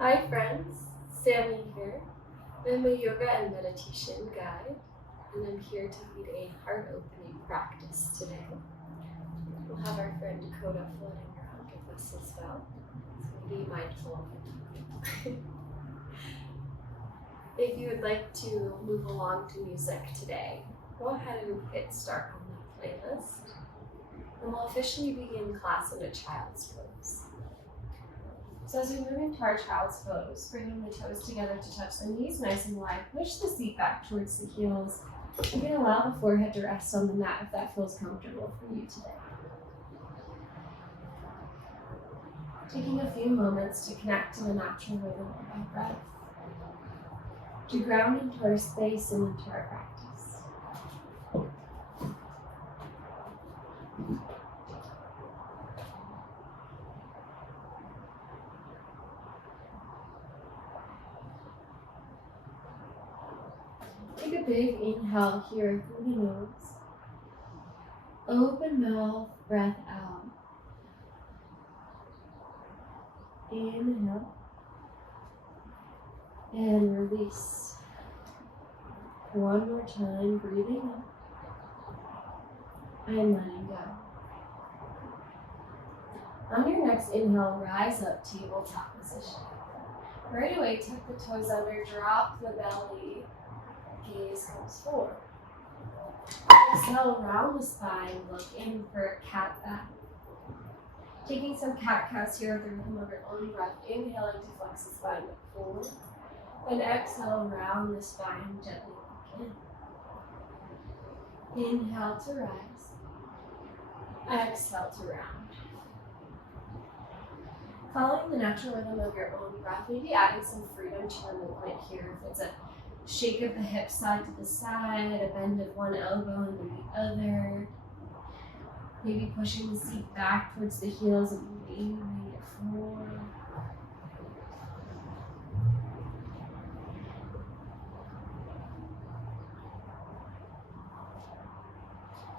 Hi friends, Sammy here. I'm a yoga and meditation guide, and I'm here to lead a heart opening practice today. We'll have our friend Dakota floating around with us as well, so be mindful of it. If you would like to move along to music today, go ahead and hit start on the playlist, and we'll officially begin class in a child's pose. So as we move into our child's pose, bringing the toes together to touch the knees nice and wide, push the seat back towards the heels. You can allow the forehead to rest on the mat if that feels comfortable for you today. Taking a few moments to connect to the natural rhythm of our breath, to ground into our space and into our practice. Take a big inhale here through the nose. Open mouth, breath out. Inhale. And release. One more time, breathing up. And letting go. On your next inhale, rise up, tabletop position. Right away, tuck the toes under, drop the belly. Gaze comes forward. Exhale, round the spine, look in for cat back. Taking some cat-cows here with the rhythm of your own breath, inhaling to flex the spine look forward. And exhale, round the spine, gently look in. Inhale to rise. Exhale to round. Following the natural rhythm of your own breath, maybe adding some freedom to your movement here. If it's a shake of the hips side to the side, a bend of one elbow and then the other. Maybe pushing the seat back towards the heels and leaning it forward.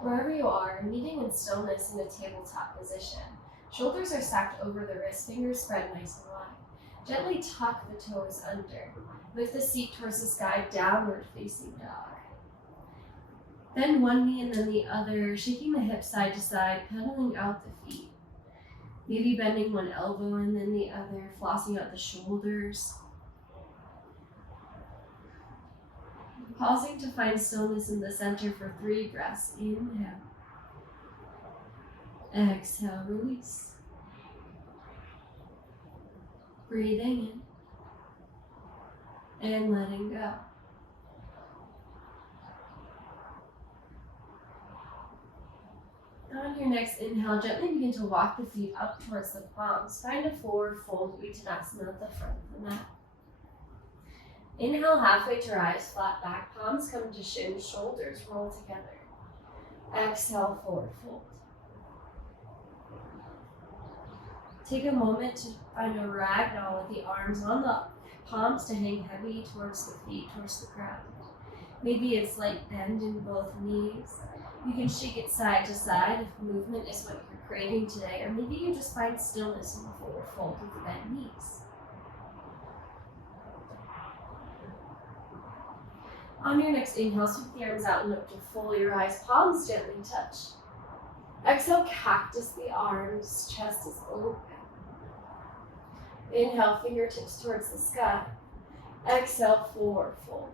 Wherever you are, meeting in stillness in a tabletop position. Shoulders are stacked over the wrists, fingers spread nice and wide. Gently tuck the toes under. Lift the seat towards the sky, downward facing dog. Bend one knee and then the other, shaking the hips side to side, pedaling out the feet. Maybe bending one elbow and then the other, flossing out the shoulders. Pausing to find stillness in the center for 3 breaths. Inhale. Exhale, release. Breathing in and letting go. On your next inhale, gently begin to walk the feet up towards the palms. Find a forward fold Uttanasana at the front of the mat. Inhale halfway to rise, flat back, palms come to shin, shoulders roll together. Exhale, forward fold. Take a moment to find a ragdoll with the arms on the palms to hang heavy towards the feet, towards the ground. Maybe a slight bend in both knees. You can shake it side to side if movement is what you're craving today, or maybe you just find stillness in the forward fold with the bent knees. On your next inhale, sweep the arms out and up to fully rise, palms gently touch. Exhale, cactus the arms, chest is open. Inhale, fingertips towards the sky. Exhale, forward fold.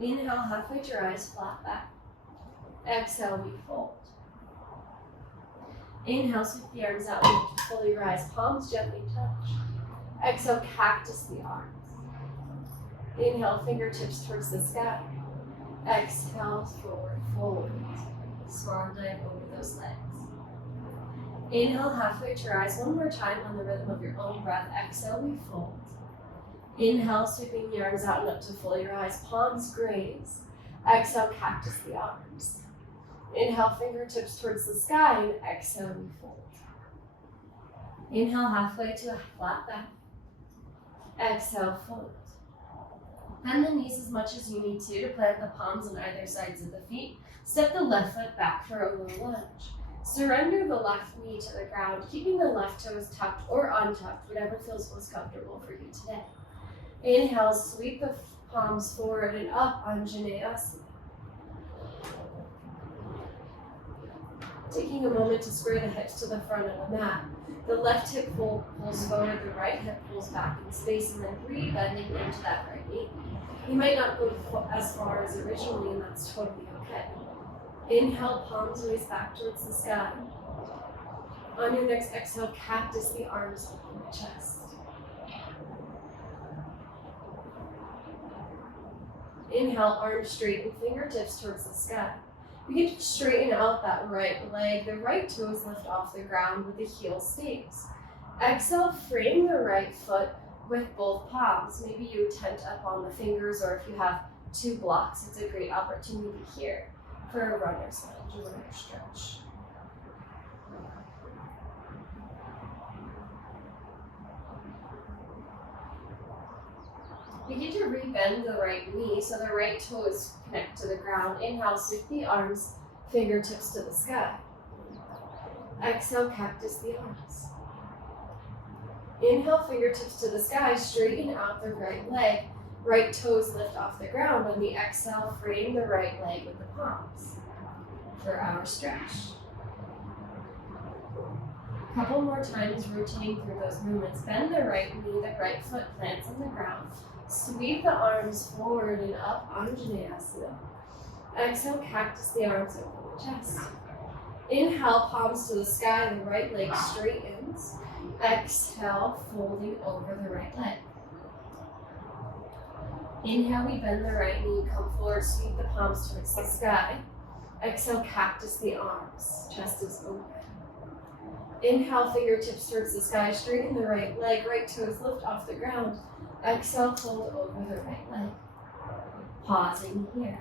Inhale, halfway to rise, flat back. Exhale, we fold. Inhale, sweep the arms out and up to fully rise, palms gently touch. Exhale, cactus the arms. Inhale, fingertips towards the sky. Exhale, forward fold. Swan dive over those legs. Inhale, halfway to rise. One more time on the rhythm of your own breath. Exhale, we fold. Inhale, sweeping the arms out and up to fully rise. Palms graze. Exhale, cactus the arms. Inhale, fingertips towards the sky. And exhale, we fold. Inhale, halfway to a flat back. Exhale, fold. Bend the knees as much as you need to plant the palms on either sides of the feet. Step the left foot back for a low lunge. Surrender the left knee to the ground, keeping the left toes tucked or untucked, whatever feels most comfortable for you today. Inhale, sweep the palms forward and up, Anjaneyasana. Taking a moment to square the hips to the front of the mat. The left hip pulls forward, the right hip pulls back in space, and then re-bending into that right knee. You might not go as far as originally, and that's totally okay. Inhale, palms raise back towards the sky. On your next exhale, cactus the arms open the chest. Inhale, arms straight and fingertips towards the sky. Begin to straighten out that right leg. The right toes lift off the ground with the heel stays. Exhale, frame the right foot with both palms. Maybe you tent up on the fingers, or if you have two blocks, it's a great opportunity here for a runner's lunge, a runner's stretch. Begin to re-bend the right knee so the right toes connect to the ground. Inhale, sweep the arms, fingertips to the sky. Exhale, cactus the arms. Inhale, fingertips to the sky, straighten out the right leg. Right toes lift off the ground. On the exhale, frame the right leg with the palms for our stretch. Couple more times, rotating through those movements. Bend the right knee, the right foot plants on the ground. Sweep the arms forward and up, Anjaneyasana. Exhale, cactus the arms over the chest. Inhale, palms to the sky, the right leg straightens. Exhale, folding over the right leg. Inhale, we bend the right knee, come forward, sweep the palms towards the sky. Exhale, cactus the arms, chest is open. Inhale, fingertips towards the sky, straighten the right leg, right toes lift off the ground. Exhale, fold over the right leg. Pausing here.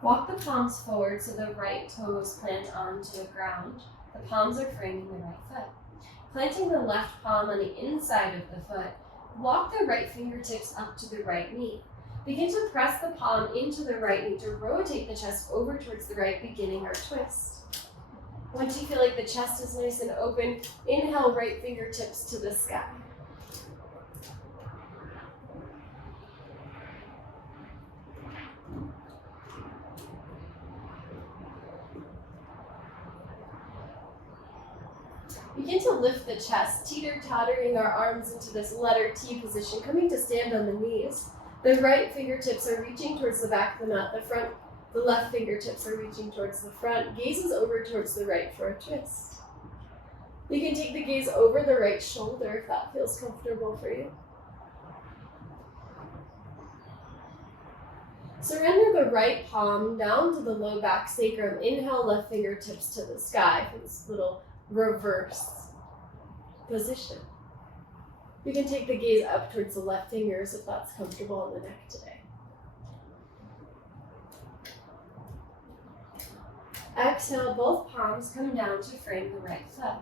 Walk the palms forward so the right toes plant onto the ground. The palms are framing the right foot. Planting the left palm on the inside of the foot, walk the right fingertips up to the right knee. Begin to press the palm into the right knee to rotate the chest over towards the right, beginning our twist. Once you feel like the chest is nice and open, inhale, right fingertips to the sky. Begin to lift the chest, teeter-tottering our arms into this letter T position, coming to stand on the knees. The right fingertips are reaching towards the back of the mat. The left fingertips are reaching towards the front. Gaze is over towards the right for a twist. You can take the gaze over the right shoulder if that feels comfortable for you. Surrender the right palm down to the low back sacrum. Inhale, left fingertips to the sky for this little reverse position. You can take the gaze up towards the left fingers if that's comfortable on the neck today. Exhale, both palms come down to frame the right foot.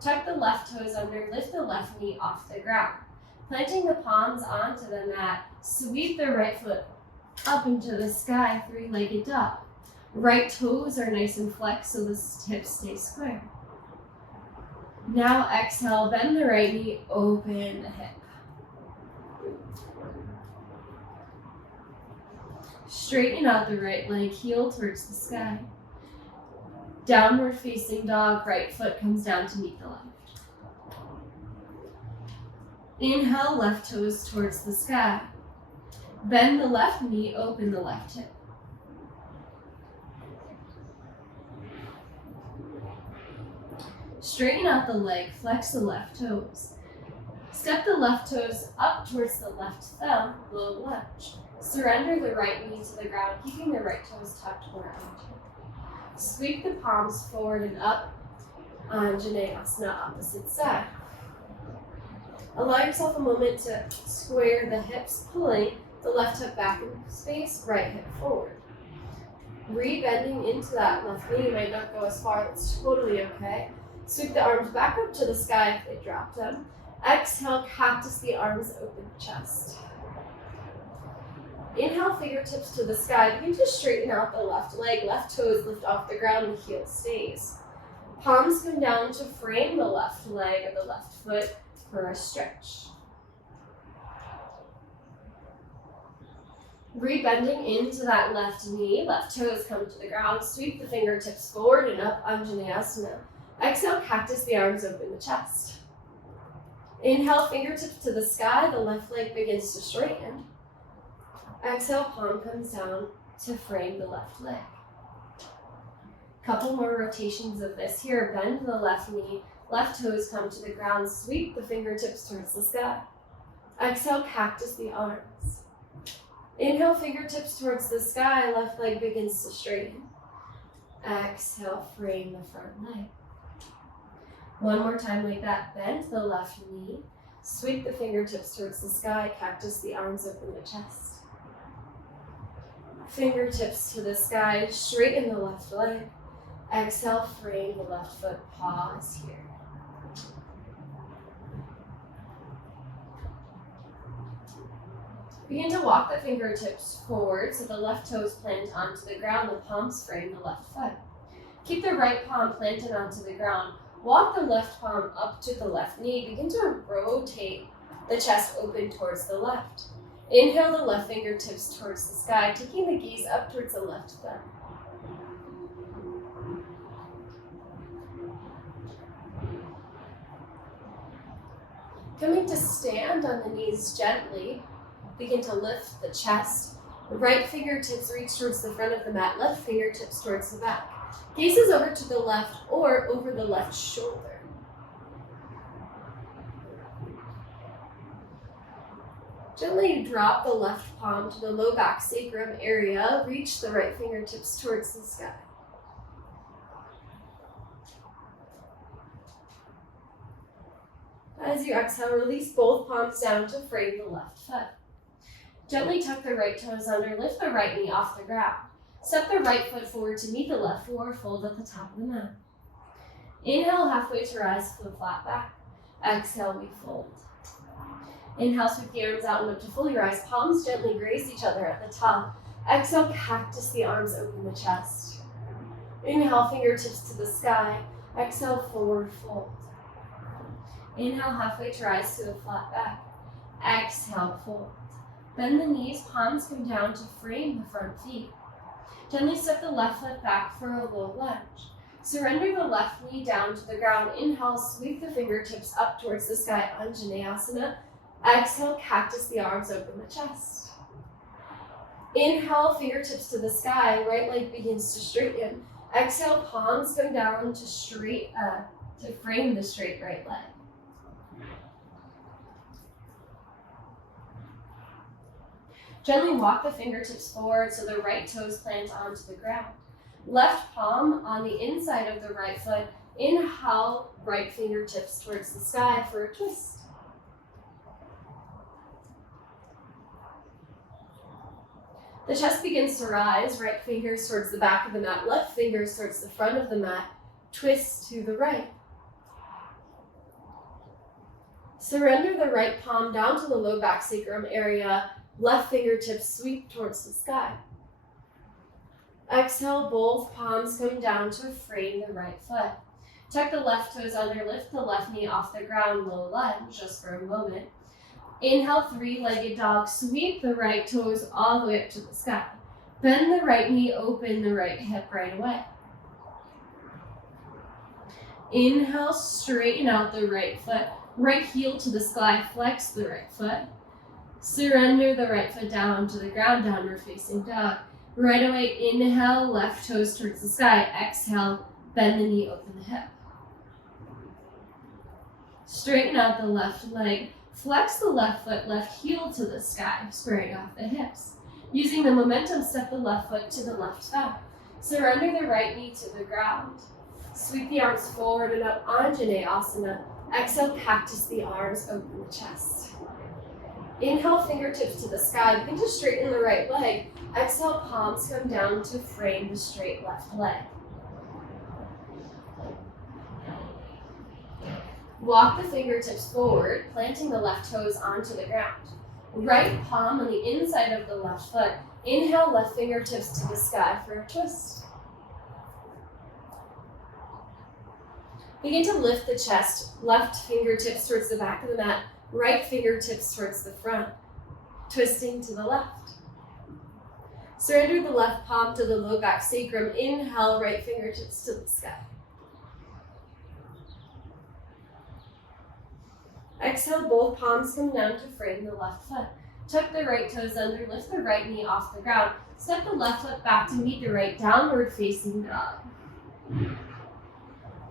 Tuck the left toes under, lift the left knee off the ground. Planting the palms onto the mat, sweep the right foot up into the sky, three-legged dog. Right toes are nice and flexed so the hips stay square. Now exhale, bend the right knee, open the hip. Straighten out the right leg, heel towards the sky. Downward facing dog, right foot comes down to meet the left. Inhale, left toes towards the sky. Bend the left knee, open the left hip. Straighten out the leg, flex the left toes. Step the left toes up towards the left thumb, low lunge. Surrender the right knee to the ground, keeping the right toes tucked or onto. Sweep the palms forward and up, Anjaneyasana, opposite side. Allow yourself a moment to square the hips, pulling the left hip back in space, right hip forward. Re-bending into that left knee. You might not go as far, that's totally okay. Sweep the arms back up to the sky if they drop them. Exhale, cactus the arms, open the chest. Inhale, fingertips to the sky. Begin to straighten out the left leg. Left toes lift off the ground, the heel stays. Palms come down to frame the left leg or the left foot for a stretch. Rebending into that left knee, left toes come to the ground, sweep the fingertips forward and up, Anjaneyasana. Exhale, cactus the arms, open the chest. Inhale, fingertips to the sky, the left leg begins to straighten. Exhale, palm comes down to frame the left leg. Couple more rotations of this here. Bend the left knee, left toes come to the ground, sweep the fingertips towards the sky. Exhale, cactus the arms. Inhale, fingertips towards the sky, left leg begins to straighten. Exhale, frame the front leg. One more time like that. Bend the left knee, sweep the fingertips towards the sky, cactus the arms, open the chest. Fingertips to the sky, straighten the left leg. Exhale, frame the left foot, pause here. Begin to walk the fingertips forward so the left toes plant onto the ground, the palms frame the left foot. Keep the right palm planted onto the ground. Walk the left palm up to the left knee. Begin to rotate the chest open towards the left. Inhale the left fingertips towards the sky, taking the gaze up towards the left thumb. Coming to stand on the knees gently, begin to lift the chest. The right fingertips reach towards the front of the mat, left fingertips towards the back. Gaze over to the left or over the left shoulder. Gently drop the left palm to the low back sacrum area. Reach the right fingertips towards the sky. As you exhale, release both palms down to frame the left foot. Gently tuck the right toes under, lift the right knee off the ground. Step the right foot forward to meet the left forward fold at the top of the mat. Inhale, halfway to rise, foot flat back. Exhale, we fold. Inhale, sweep the arms out and up to fully rise. Palms gently graze each other at the top. Exhale, cactus the arms, open the chest. Inhale, fingertips to the sky. Exhale, forward fold. Inhale, halfway to rise to a flat back. Exhale, fold. Bend the knees, palms come down to frame the front feet. Gently step the left foot back for a low lunge. Surrender the left knee down to the ground. Inhale, sweep the fingertips up towards the sky, Anjaneyasana. Exhale, cactus the arms, open the chest. Inhale, fingertips to the sky, right leg begins to straighten. Exhale, palms come down to frame the straight right leg. Gently walk the fingertips forward so the right toes plant onto the ground. Left palm on the inside of the right foot. Inhale, right fingertips towards the sky for a twist. The chest begins to rise, right fingers towards the back of the mat, left fingers towards the front of the mat, twist to the right. Surrender the right palm down to the low back sacrum area, left fingertips sweep towards the sky. Exhale, both palms come down to frame the right foot. Tuck the left toes under, lift the left knee off the ground, low lunge, just for a moment. Inhale, three-legged dog. Sweep the right toes all the way up to the sky. Bend the right knee, open the right hip right away. Inhale, straighten out the right foot. Right heel to the sky, flex the right foot. Surrender the right foot down to the ground, downward facing dog. Right away, inhale, left toes towards the sky. Exhale, bend the knee, open the hip. Straighten out the left leg. Flex the left foot, left heel to the sky, squaring off the hips. Using the momentum, step the left foot to the left thigh. Surrender the right knee to the ground. Sweep the arms forward and up, Anjaneyasana. Exhale, cactus the arms, open the chest. Inhale, fingertips to the sky. Begin to straighten the right leg. Exhale, palms come down to frame the straight left leg. Walk the fingertips forward, planting the left toes onto the ground. Right palm on the inside of the left foot. Inhale, left fingertips to the sky for a twist. Begin to lift the chest, left fingertips towards the back of the mat, right fingertips towards the front, twisting to the left. Surrender the left palm to the low back sacrum. Inhale, right fingertips to the sky. Exhale, both palms come down to frame the left foot. Tuck the right toes under, lift the right knee off the ground. Step the left foot back to meet the right downward facing dog.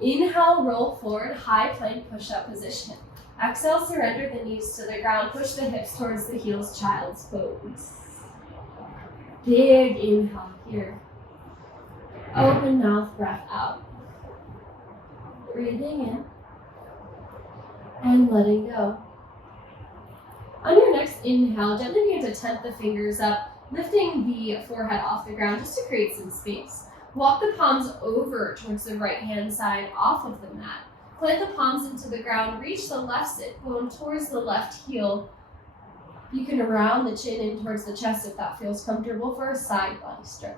Inhale, roll forward, high plank push-up position. Exhale, surrender the knees to the ground, push the hips towards the heels, child's pose. Big inhale here. Open mouth, breath out. Breathing in and letting go. On your next inhale, gently begin to tent the fingers up, lifting the forehead off the ground just to create some space. Walk the palms over towards the right hand side off of the mat. Plant the palms into the ground, reach the left sit bone towards the left heel. You can round the chin in towards the chest if that feels comfortable for a side body stretch.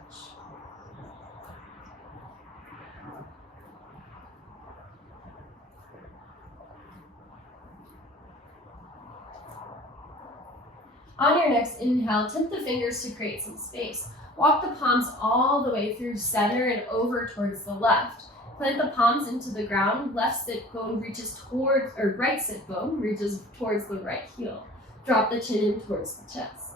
On your next inhale, tip the fingers to create some space. Walk the palms all the way through center and over towards the left. Plant the palms into the ground. Left sit bone reaches towards, or right sit bone reaches towards the right heel. Drop the chin in towards the chest.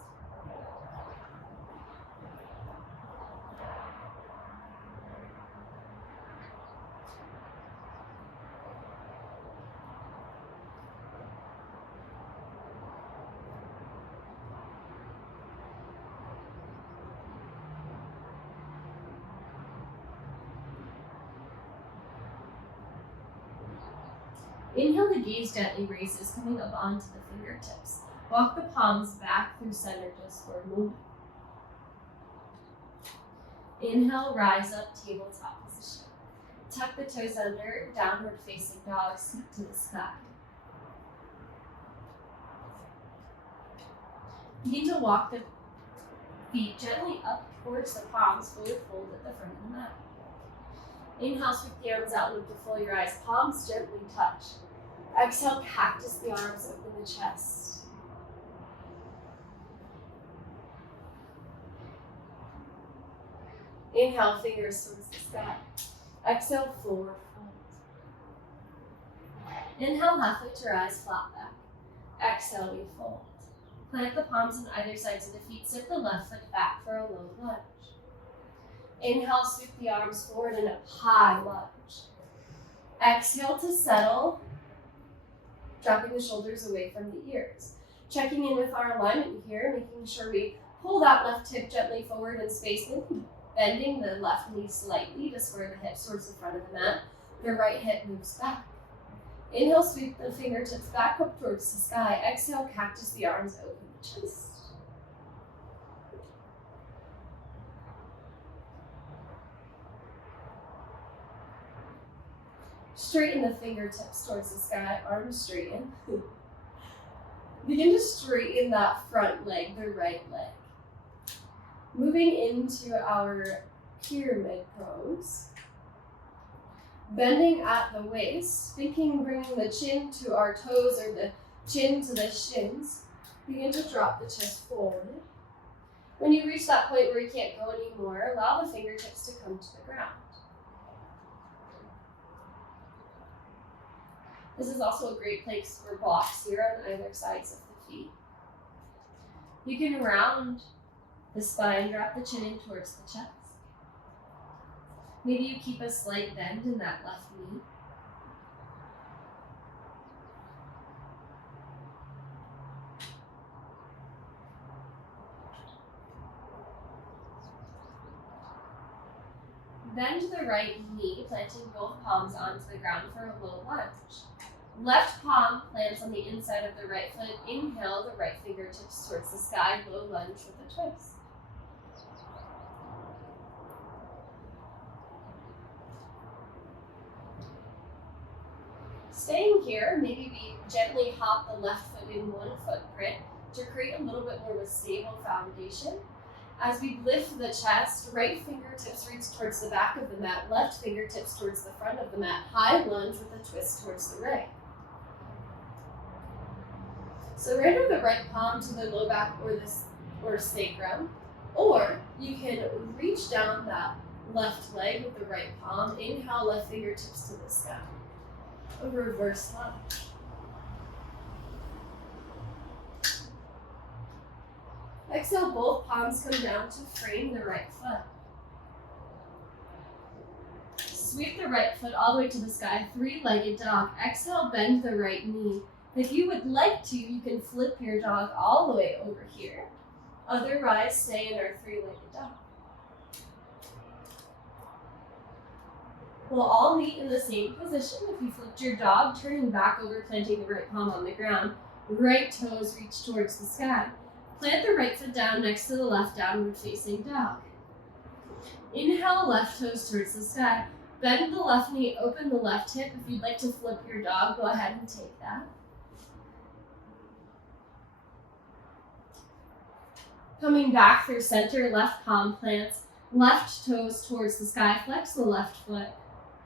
Inhale, the gaze gently raises, coming up onto the fingertips. Walk the palms back through center just for a moment. Inhale, rise up, tabletop position. Tuck the toes under, downward facing dog, seat to the sky. Begin to walk the feet gently up towards the palms, fully fold at the front of the mat. Inhale, sweep the arms out, loop to full your eyes, palms gently touch. Exhale, cactus the arms, open the chest. Inhale, fingers towards the sky. Exhale, forward fold. Inhale, halfway to rise, flat back. Exhale, we fold. Plant the palms on either sides of the feet. Sit the left foot back for a low lunge. Inhale, sweep the arms forward in a high lunge. Exhale to settle, dropping the shoulders away from the ears. Checking in with our alignment here, making sure we pull that left hip gently forward in space, bending the left knee slightly to square the hips towards the front of the mat. The right hip moves back. Inhale, sweep the fingertips back up towards the sky. Exhale, cactus the arms, open the chest. Straighten the fingertips towards the sky, arms straighten. Begin to straighten that front leg, the right leg. Moving into our pyramid pose. Bending at the waist, bringing the chin to our toes or the chin to the shins. Begin to drop the chest forward. When you reach that point where you can't go anymore, allow the fingertips to come to the ground. This is also a great place for blocks here on either sides of the feet. You can round the spine, drop the chin in towards the chest. Maybe you keep a slight bend in that left knee. Bend the right knee, planting both palms onto the ground for a low lunge. Left palm plants on the inside of the right foot. Inhale, the right fingertips towards the sky, low lunge with a twist. Staying here, maybe we gently hop the left foot in one footprint to create a little bit more of a stable foundation. As we lift the chest, right fingertips reach towards the back of the mat, left fingertips towards the front of the mat, high lunge with a twist towards the right. Surrender the right palm to the low back or sacrum, or you can reach down that left leg with the right palm. Inhale, left fingertips to the sky. A reverse lunge. Exhale, both palms come down to frame the right foot. Sweep the right foot all the way to the sky, three-legged dog. Exhale, bend the right knee. If you would like to, you can flip your dog all the way over here. Otherwise, stay in our three-legged dog. We'll all meet in the same position. If you flipped your dog, turning back over, planting the right palm on the ground. Right toes reach towards the sky. Plant the right foot down next to the left downward facing dog. Inhale, left toes towards the sky. Bend the left knee, open the left hip. If you'd like to flip your dog, go ahead and take that. Coming back through center, left palm plants, left toes towards the sky, flex the left foot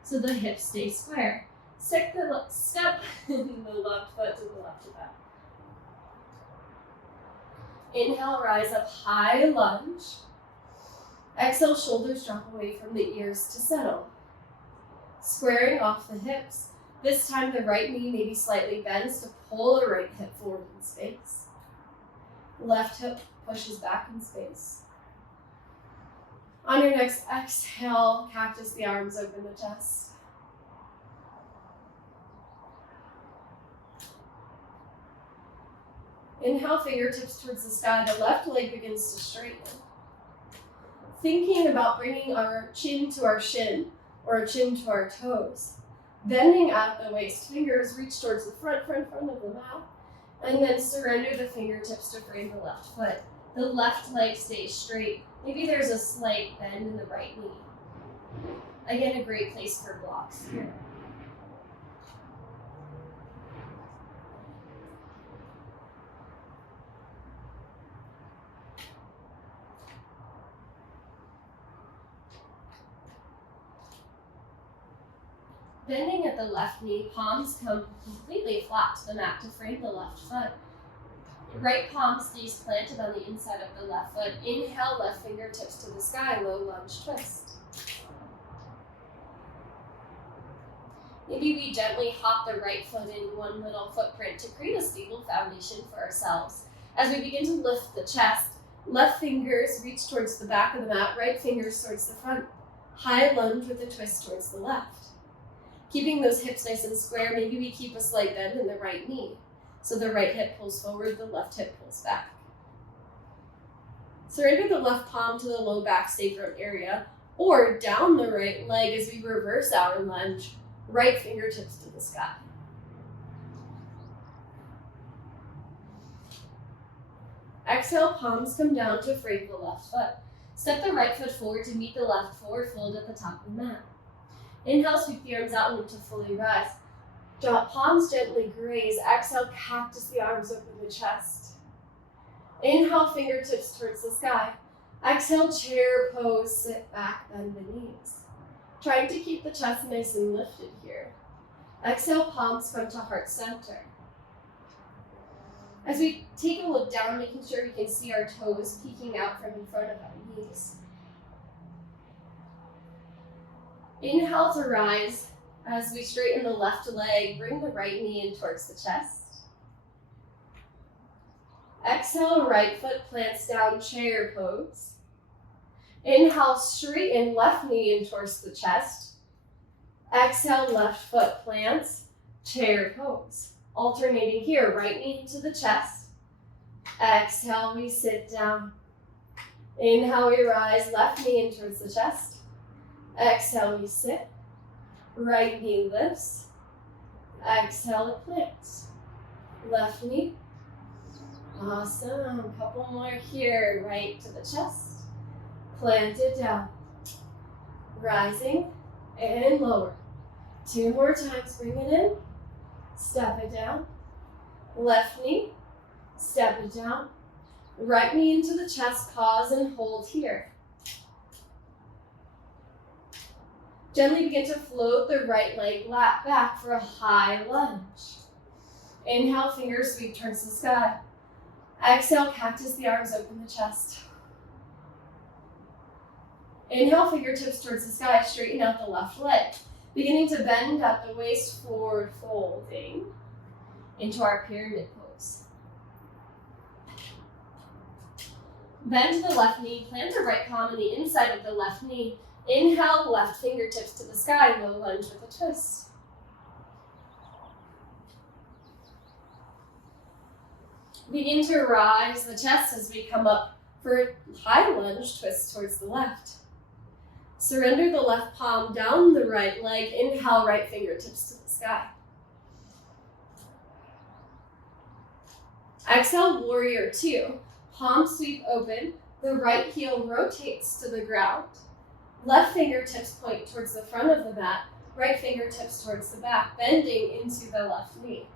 so the hips stay square. Step the left foot to the left of that. Inhale, rise up, high lunge. Exhale, shoulders drop away from the ears to settle. Squaring off the hips. This time the right knee maybe slightly bends to pull the right hip forward in space. Left hip pushes back in space. On your next exhale, cactus the arms, open the chest. Inhale, fingertips towards the sky. The left leg begins to straighten. Thinking about bringing our chin to our shin or our chin to our toes. Bending at the waist. Fingers reach towards the front of the mat. And then surrender the fingertips to frame the left foot. The left leg stays straight. Maybe there's a slight bend in the right knee. Again, a great place for blocks here. Bending at the left knee, palms come completely flat to the mat to frame the left foot. Right palm stays planted on the inside of the left foot. Inhale, left fingertips to the sky, low lunge twist. Maybe we gently hop the right foot in one little footprint to create a stable foundation for ourselves. As we begin to lift the chest, left fingers reach towards the back of the mat, right fingers towards the front. High lunge with a twist towards the left. Keeping those hips nice and square, maybe we keep a slight bend in the right knee. So the right hip pulls forward, the left hip pulls back. Surrender the left palm to the low back sacrum area, or down the right leg as we reverse our lunge, right fingertips to the sky. Exhale, palms come down to frame the left foot. Step the right foot forward to meet the left forward fold at the top of the mat. Inhale, sweep the arms out and look to fully rise. Drop palms gently graze. Exhale, cactus the arms, open the chest. Inhale, fingertips towards the sky. Exhale, chair pose, sit back, bend the knees. Trying to keep the chest nice and lifted here. Exhale, palms come to heart center. As we take a look down, making sure we can see our toes peeking out from in front of our knees. Inhale to rise. As we straighten the left leg, bring the right knee in towards the chest. Exhale, right foot plants down, chair pose. Inhale, straighten left knee in towards the chest. Exhale, left foot plants, chair pose. Alternating here, right knee into the chest. Exhale, we sit down. Inhale, we rise, left knee in towards the chest. Exhale, we sit. Right knee lifts. Exhale, it plants. Left knee. Awesome. A couple more here. Right to the chest. Plant it down. Rising and lower. 2 more times. Bring it in. Step it down. Left knee, step it down. Right knee into the chest, pause and hold here. Gently begin to float the right leg back for a high lunge. Inhale, fingers sweep towards the sky. Exhale, cactus the arms, open the chest. Inhale, fingertips towards the sky, straighten out the left leg. Beginning to bend at the waist, forward folding into our pyramid pose. Bend to the left knee, plant the right palm on the inside of the left knee. Inhale, left fingertips to the sky, low lunge with a twist. Begin to rise the chest as we come up for a high lunge, twist towards the left. Surrender the left palm down the right leg. Inhale, right fingertips to the sky. Exhale, warrior two. Palm sweep open. The right heel rotates to the ground. Left fingertips point towards the front of the mat. Right fingertips towards the back, bending into the left knee.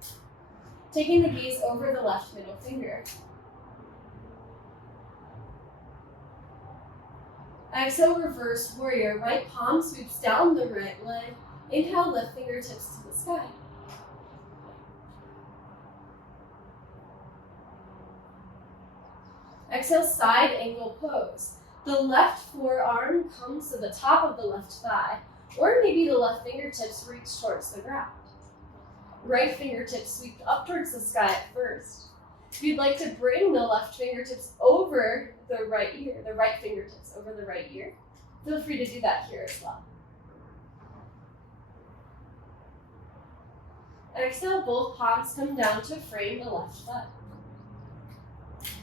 Taking the gaze over the left middle finger. Exhale, reverse warrior. Right palm sweeps down the right leg. Inhale, left fingertips to the sky. Exhale, side angle pose. The left forearm comes to the top of the left thigh, or maybe the left fingertips reach towards the ground. Right fingertips sweep up towards the sky at first. If you'd like to bring the left fingertips over the right ear, the right fingertips over the right ear, feel free to do that here as well. Exhale, both palms come down to frame the left foot.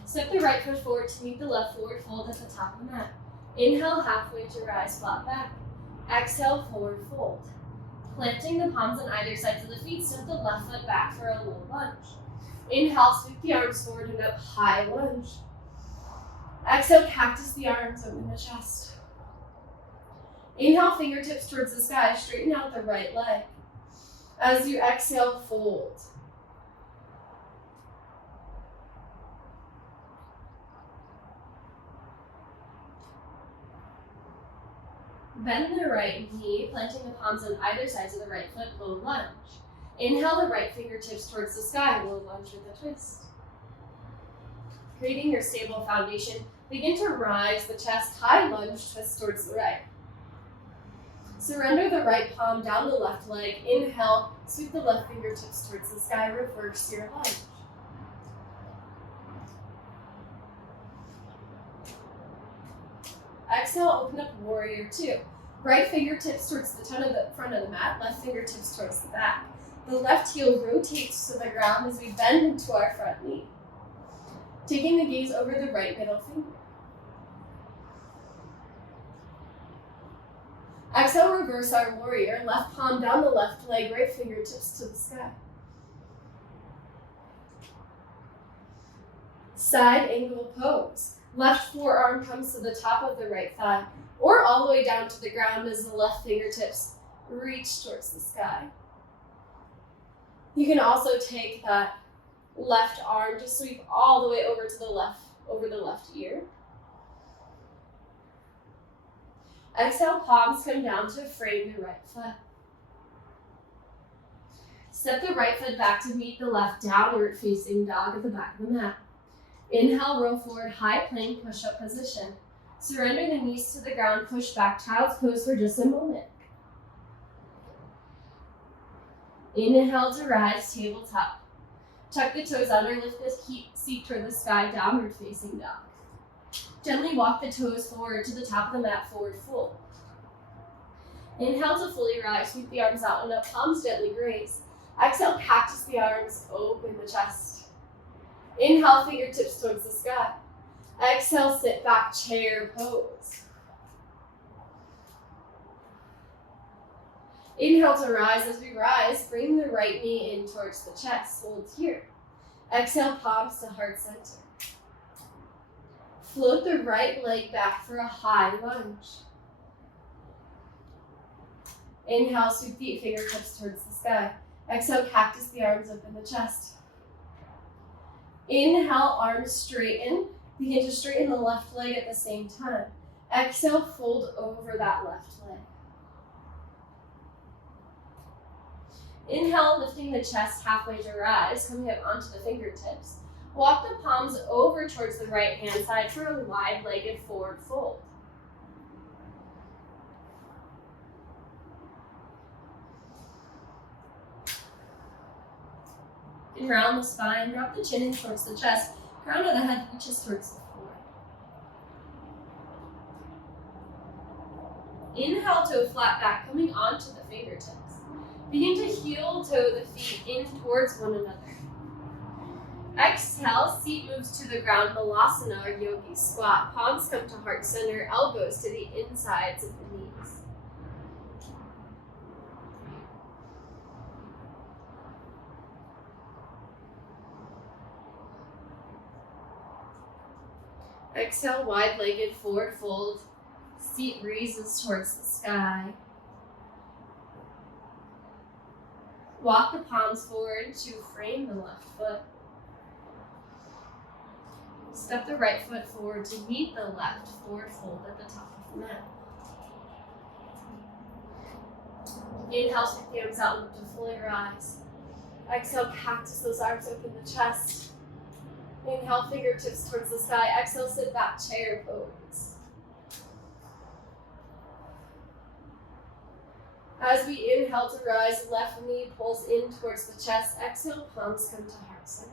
Step the right foot forward to meet the left forward fold at the top of the mat. Inhale, halfway to rise, flat back. Exhale, forward fold. Planting the palms on either sides of the feet, step the left foot back for a low lunge. Inhale, sweep the arms forward and up, high lunge. Exhale, cactus the arms, open the chest. Inhale, fingertips towards the sky, straighten out the right leg. As you exhale, fold. Bend the right knee, planting the palms on either sides of the right foot, low lunge. Inhale the right fingertips towards the sky, low lunge with a twist. Creating your stable foundation, begin to rise the chest, high lunge, twist towards the right. Surrender the right palm down the left leg. Inhale, sweep the left fingertips towards the sky, reverse your lunge. Exhale, open up warrior two. Right fingertips towards the front of the mat, left fingertips towards the back. The left heel rotates to the ground as we bend into our front knee. Taking the gaze over the right middle finger. Exhale, reverse our warrior. Left palm down the left leg, right fingertips to the sky. Side angle pose. Left forearm comes to the top of the right thigh, or all the way down to the ground as the left fingertips reach towards the sky. You can also take that left arm to sweep all the way over to the left, over the left ear. Exhale, palms come down to frame the right foot. Step the right foot back to meet the left downward facing dog at the back of the mat. Inhale, roll forward, high plank, push-up position. Surrender the knees to the ground, push back, child's pose for just a moment. Inhale to rise, tabletop. Tuck the toes under, lift the seat toward the sky, downward facing dog. Gently walk the toes forward to the top of the mat, forward fold. Inhale to fully rise, sweep the arms out and up, palms gently graze. Exhale, cactus the arms, open the chest. Inhale, fingertips towards the sky. Exhale, sit back, chair pose. Inhale to rise. As we rise, bring the right knee in towards the chest, hold here. Exhale, palms to heart center. Float the right leg back for a high lunge. Inhale, sweep the fingertips towards the sky. Exhale, cactus the arms, open the chest. Inhale, arms straighten. Begin to straighten the left leg at the same time. Exhale, fold over that left leg. Inhale, lifting the chest halfway to rise, coming up onto the fingertips. Walk the palms over towards the right hand side for a wide-legged forward fold. And round the spine, drop the chin in towards the chest, crown of the head reaches towards the floor. Inhale to a flat back, coming onto the fingertips. Begin to heel toe the feet in towards one another. Exhale, seat moves to the ground, Balasana or yogi squat. Palms come to heart center, elbows to the insides of the knees. Exhale, wide-legged forward fold. Seat raises towards the sky. Walk the palms forward to frame the left foot. Step the right foot forward to meet the left forward fold at the top of the mat. Inhale, sweep the arms out to fully rise. Exhale, cactus those arms, open the chest. Inhale, fingertips towards the sky. Exhale, sit back, chair pose. As we inhale to rise, left knee pulls in towards the chest. Exhale, palms come to heart center.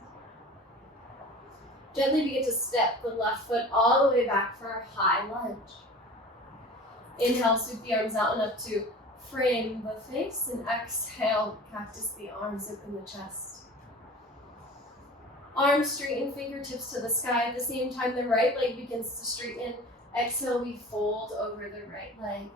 Gently begin to step the left foot all the way back for our high lunge. Inhale, sweep the arms out and up to frame the face, and exhale, cactus the arms, open the chest. Arms straighten, fingertips to the sky. At the same time, the right leg begins to straighten. Exhale, we fold over the right leg.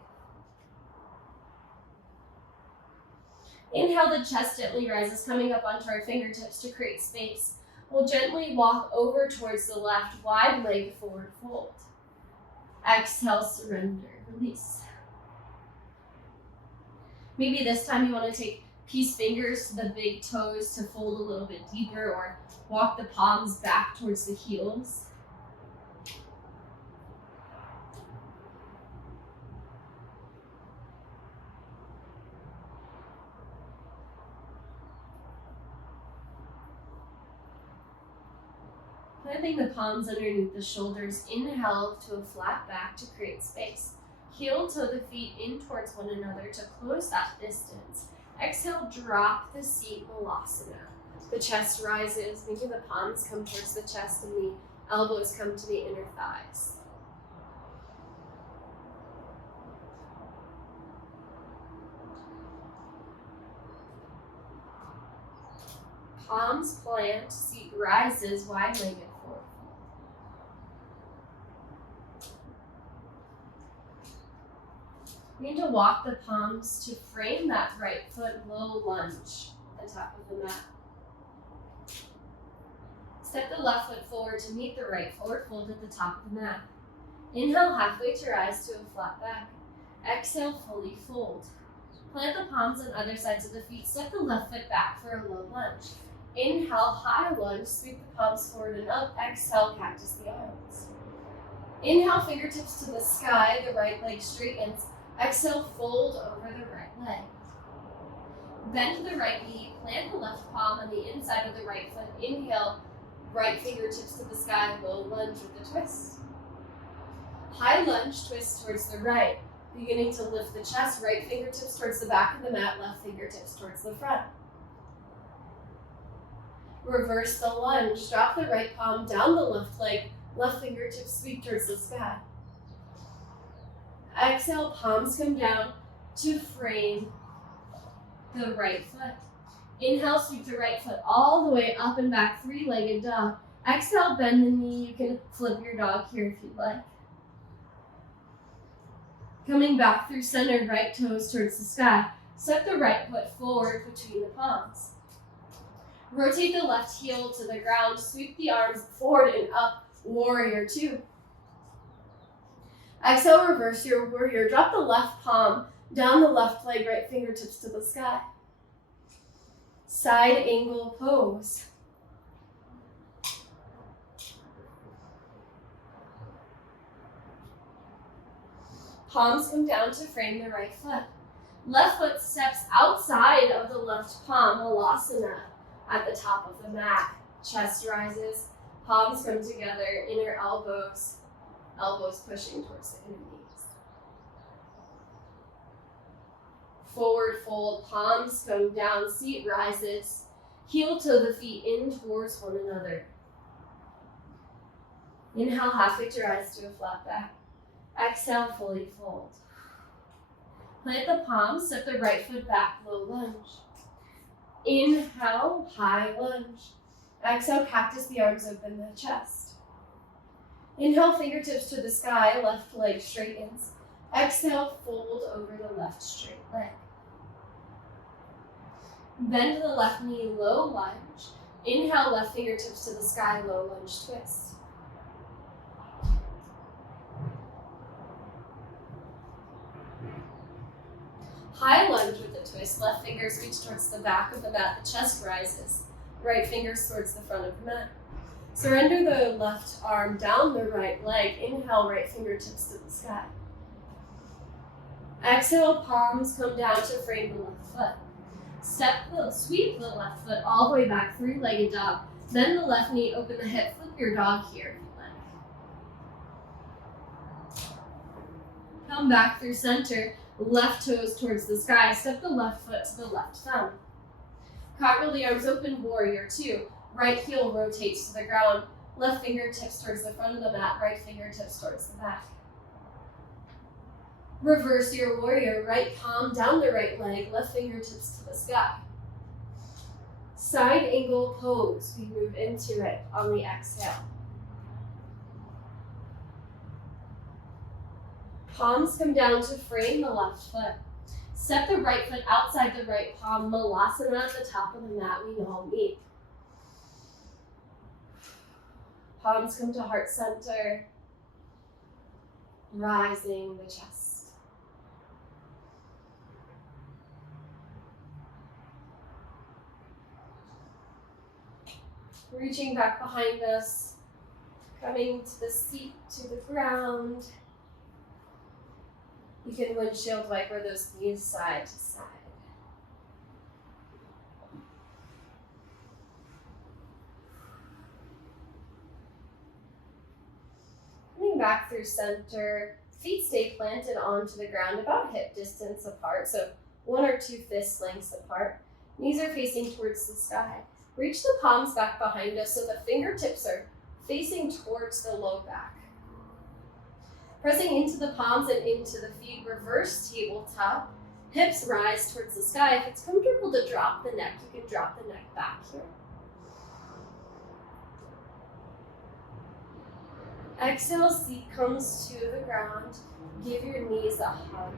Inhale, the chest gently rises, coming up onto our fingertips to create space. We'll gently walk over towards the left, wide leg forward fold. Exhale, surrender, release. Maybe this time you want to take peace fingers to the big toes to fold a little bit deeper, or walk the palms back towards the heels. Planting the palms underneath the shoulders, inhale to a flat back to create space. Heel toe the feet in towards one another to close that distance. Exhale, drop the seat, Balasana. The chest rises, making the palms come towards the chest and the elbows come to the inner thighs. Palms plant, seat rises, wide-legged forward. Begin to walk the palms to frame that right foot, low lunge at the top of the mat. Step the left foot forward to meet the right forward fold at the top of the mat. Inhale, halfway to rise to a flat back. Exhale, fully fold. Plant the palms on other sides of the feet. Step the left foot back for a low lunge. Inhale, high lunge, sweep the palms forward and up. Exhale, cactus the arms. Inhale, fingertips to the sky, the right leg straightens. Exhale, fold over the right leg. Bend the right knee, plant the left palm on the inside of the right foot. Inhale, right fingertips to the sky, low lunge with a twist. High lunge, twist towards the right. Beginning to lift the chest, right fingertips towards the back of the mat, left fingertips towards the front. Reverse the lunge, drop the right palm down the left leg, left fingertips sweep towards the sky. Exhale, palms come down to frame the right foot. Inhale, sweep the right foot all the way up and back, three-legged dog. Exhale, bend the knee. You can flip your dog here if you'd like. Coming back through center, right toes towards the sky. Step the right foot forward between the palms. Rotate the left heel to the ground. Sweep the arms forward and up, warrior two. Exhale, reverse your warrior. Drop the left palm down the left leg, right fingertips to the sky. Side angle pose. Palms come down to frame the right foot. Left foot steps outside of the left palm, Malasana, at the top of the mat. Chest rises, palms come together, inner elbows, elbows pushing towards the inner knees. Forward fold, palms come down, seat rises, heel to the feet in towards one another. Inhale, half lift your eyes to a flat back. Exhale, fully fold. Plant the palms, step the right foot back, low lunge. Inhale, high lunge. Exhale, cactus the arms, open the chest. Inhale, fingertips to the sky, left leg straightens. Exhale, fold over the left straight leg. Bend the left knee, low lunge. Inhale, left fingertips to the sky, low lunge twist. High lunge with the twist, left fingers reach towards the back of the mat, the chest rises. Right fingers towards the front of the mat. Surrender the left arm down the right leg. Inhale, right fingertips to the sky. Exhale, palms come down to frame the left foot. Sweep the left foot all the way back, three-legged dog. Bend the left knee, open the hip, flip your dog here if you like. Come back through center, left toes towards the sky. Step the left foot to the left thumb. Cartwheel the arms open, warrior two. Right heel rotates to the ground. Left fingertips towards the front of the mat, right fingertips towards the back. Reverse your warrior, right palm down the right leg, left fingertips to the sky. Side angle pose, we move into it on the exhale. Palms come down to frame the left foot. Step the right foot outside the right palm, Malasana at the top of the mat, we all meet. Palms come to heart center, rising the chest. Reaching back behind us, coming to the seat, to the ground. You can windshield wiper those knees side to side. Coming back through center, feet stay planted onto the ground about hip distance apart, so 1 or 2 fist lengths apart. Knees are facing towards the sky. Reach the palms back behind us so the fingertips are facing towards the low back. Pressing into the palms and into the feet, reverse tabletop. Hips rise towards the sky. If it's comfortable to drop the neck, you can drop the neck back here. Exhale, seat comes to the ground. Give your knees a hug.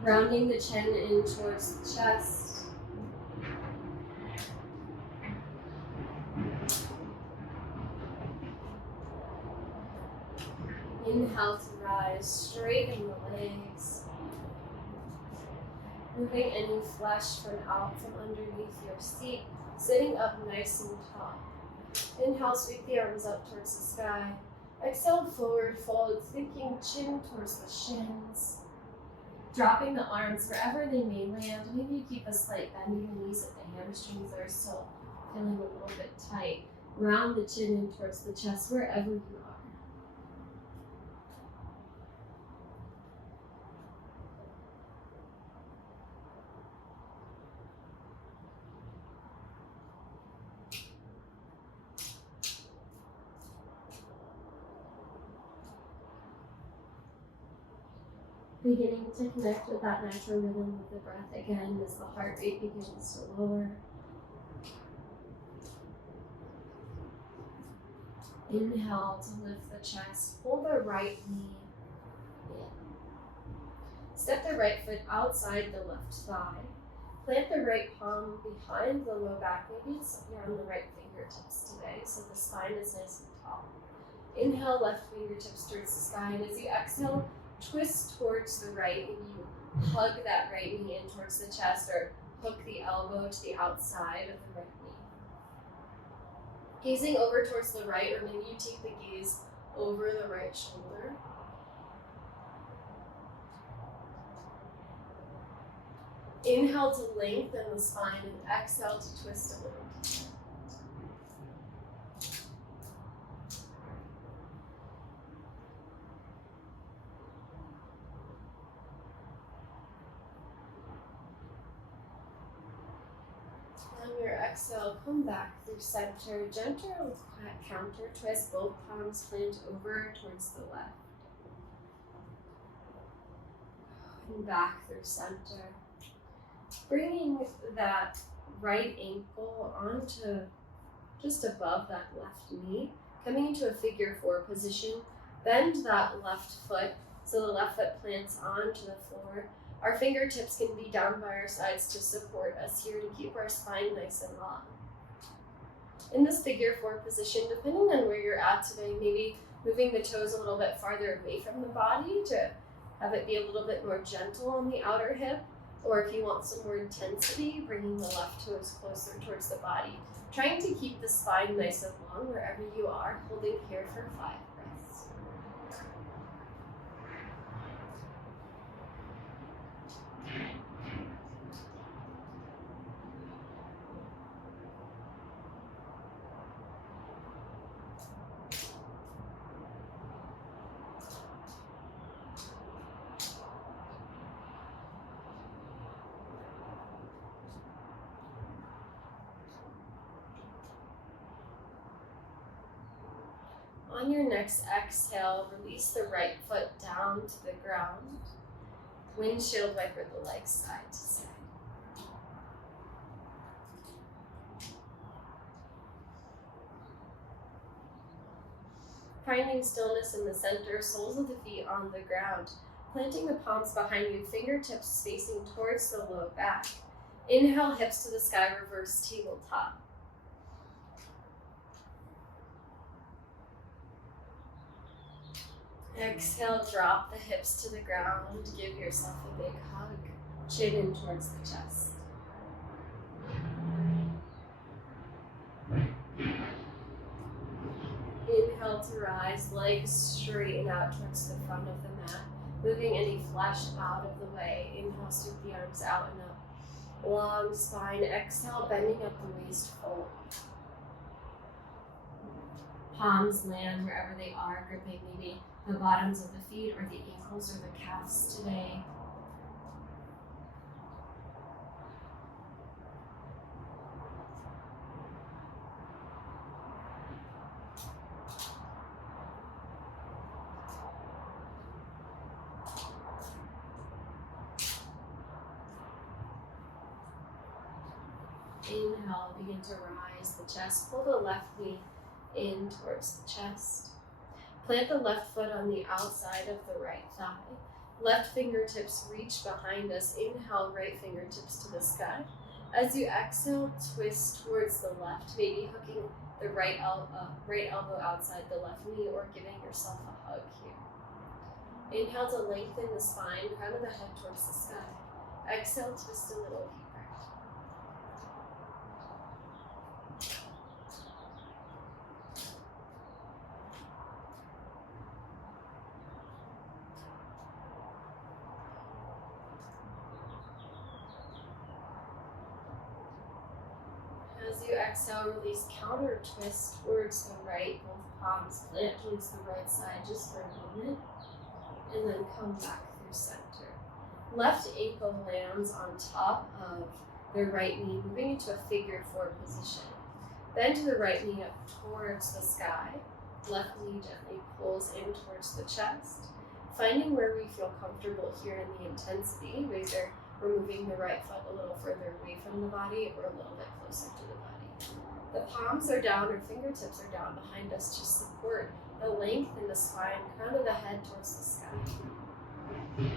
Rounding the chin in towards the chest. Inhale to rise, straighten the legs. Moving any flesh out from underneath your seat, sitting up nice and tall. Inhale, sweep the arms up towards the sky. Exhale, forward fold, thinking chin towards the shins. Dropping the arms wherever they may land. Maybe you keep a slight bend in the knees if the hamstrings are still feeling a little bit tight. Round the chin in towards the chest, wherever you are. Beginning to connect with that natural rhythm of the breath again as the heart rate begins to lower. Inhale to lift the chest, pull the right knee in. Step the right foot outside the left thigh. Plant the right palm behind the low back. Maybe you're on the right fingertips today, so the spine is nice and tall. Inhale, left fingertips towards the sky, and as you exhale, twist towards the right and you hug that right knee in towards the chest or Hook the elbow to the outside of the right knee. Gazing over towards the right, or maybe you take the gaze over the right shoulder. Inhale to lengthen the spine and exhale to twist a little. On your exhale, come back through center, gentle counter twist, both palms plant over towards the left. And back through center. Bringing that right ankle onto just above that left knee, coming into a figure 4 position. Bend that left foot so the left foot plants onto the floor. Our fingertips can be down by our sides to support us here to keep our spine nice and long. In this figure 4 position, depending on where you're at today, maybe moving the toes a little bit farther away from the body to have it be a little bit more gentle on the outer hip. Or if you want some more intensity, bringing the left toes closer towards the body. Trying to keep the spine nice and long wherever you are, holding here for 5 breaths. On your next exhale, release the right foot down to the ground. Windshield wiper the legs side to side. Finding stillness in the center, soles of the feet on the ground. Planting the palms behind you, fingertips facing towards the low back. Inhale, hips to the sky, reverse tabletop. Exhale, drop the hips to the ground. Give yourself a big hug. Chin in towards the chest. Inhale to rise, legs straighten out towards the front of the mat. Moving any flesh out of the way. Inhale, sweep the arms out and up. Long spine. Exhale, bending up the waist, fold. Palms land wherever they are, gripping maybe the bottoms of the feet or the ankles or the calves today. Inhale, begin to rise the chest. Pull the left knee in towards the chest. Plant the left foot on the outside of the right thigh. Left fingertips reach behind us. Inhale, right fingertips to the sky. As you exhale, twist towards the left, maybe hooking the right elbow outside the left knee or giving yourself a hug here. Inhale to lengthen the spine, crown of the head towards the sky. Exhale, twist a little deeper. As you exhale, release counter twist towards the right, both palms plant towards the right side just for a moment, and then come back through center. Left ankle lands on top of the right knee, moving into a figure 4 position. Bend to the right knee up towards the sky. Left knee gently pulls in towards the chest. Finding where we feel comfortable here in the intensity, whether we're moving the right foot a little further away from the body or a little bit closer to the body. The palms are down or fingertips are down behind us to support the length in the spine, crown of the head towards the sky.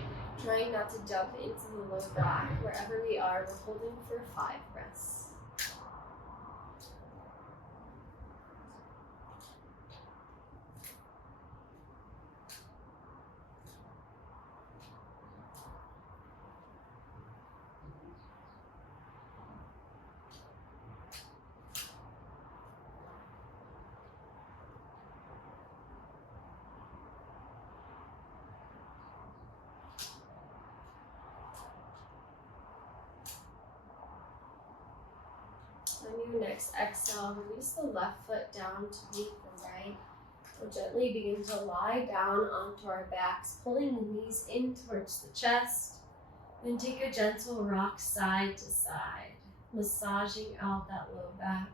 Trying not to jump into the low back. Wherever we are, we're holding for 5 breaths. on you. Next exhale, release the left foot down to meet the right. We'll gently begin to lie down onto our backs, pulling the knees in towards the chest. And take a gentle rock side to side, massaging out that low back.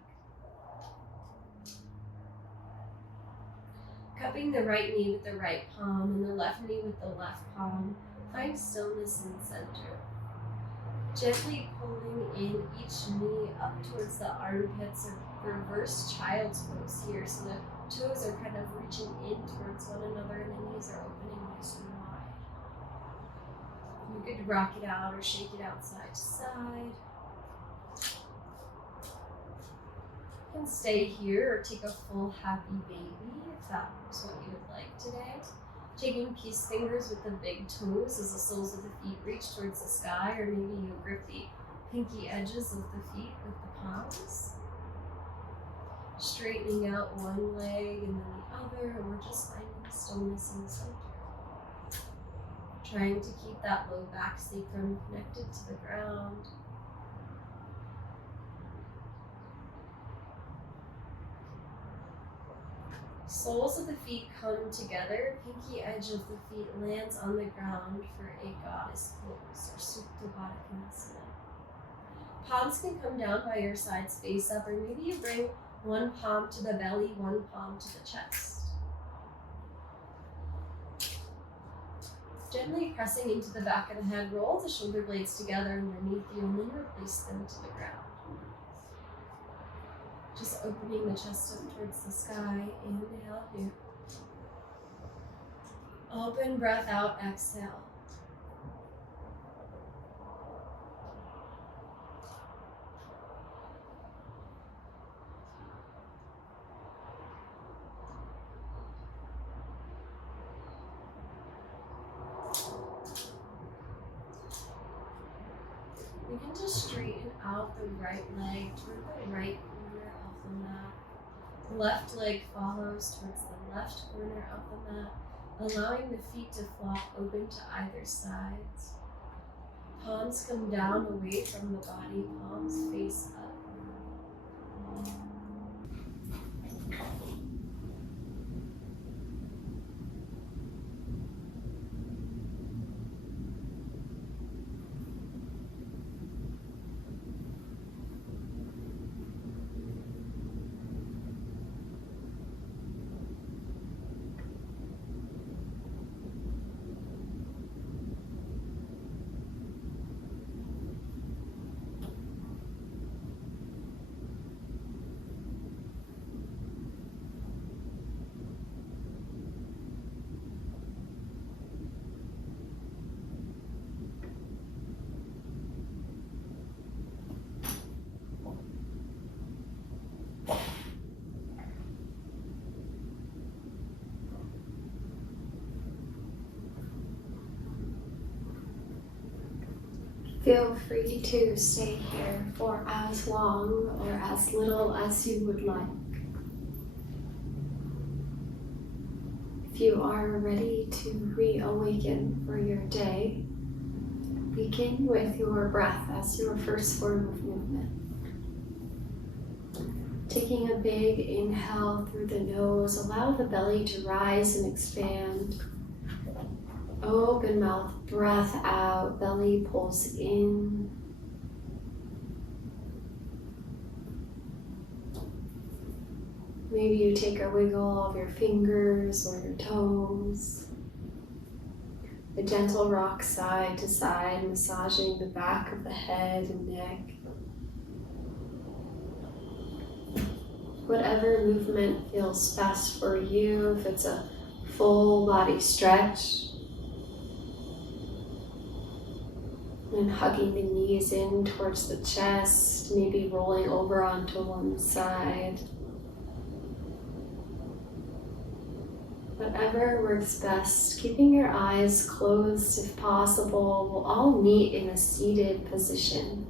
Cupping the right knee with the right palm and the left knee with the left palm. Find stillness in the center. Gently pulling in each knee up towards the armpits, or reverse child's pose here. So the toes are kind of reaching in towards one another and the knees are opening nice and wide. You could rock it out or shake it out side to side. You can stay here or take a full happy baby if that's what you would like today. Taking peace fingers with the big toes as the soles of the feet reach towards the sky, or maybe you grip the pinky edges of the feet with the palms. Straightening out one leg and then the other, and we're just finding stillness in the center. Trying to keep that low back sacrum connected to the ground. Soles of the feet come together, pinky edge of the feet lands on the ground for a goddess pose, or Supta Baddha Konasana. Palms can come down by your sides face up, or maybe you bring one palm to the belly, one palm to the chest. Gently pressing into the back of the head, roll the shoulder blades together underneath you and then release them to the ground. Just opening the chest up towards the sky. Inhale here. Open breath out, exhale. You can just straighten out the right leg toward the right corner of the mat. The left leg follows towards the left corner of the mat, allowing the feet to flop open to either sides. Palms come down away from the body, palms face up. Feel free to stay here for as long or as little as you would like. If you are ready to reawaken for your day, begin with your breath as your first form of movement. Taking a big inhale through the nose, allow the belly to rise and expand. Open mouth, breath out, belly pulls in. Maybe you take a wiggle of your fingers or your toes. A gentle rock side to side, massaging the back of the head and neck. Whatever movement feels best for you, if it's a full body stretch, and hugging the knees in towards the chest, maybe rolling over onto one side. Whatever works best, keeping your eyes closed if possible. We'll all meet in a seated position.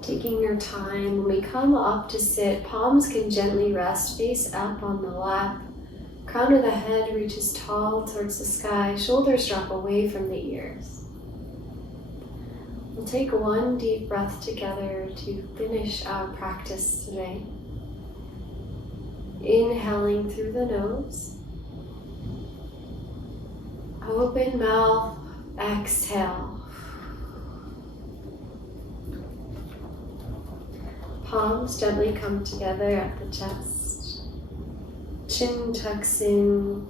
Taking your time, when we come up to sit, palms can gently rest face up on the lap. Crown of the head reaches tall towards the sky, shoulders drop away from the ears. We'll take one deep breath together to finish our practice today. Inhaling through the nose. Open mouth, exhale. Palms gently come together at the chest. Chin tucks in,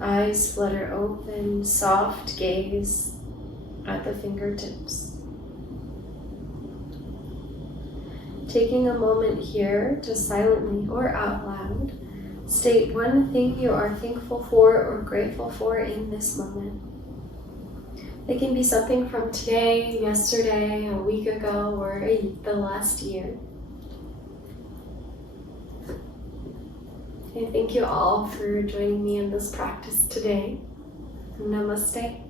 eyes flutter open, soft gaze at the fingertips. Taking a moment here to silently or out loud state one thing you are thankful for or grateful for in this moment. It can be something from today, yesterday, a week ago, or the last year. And thank you all for joining me in this practice today. Namaste.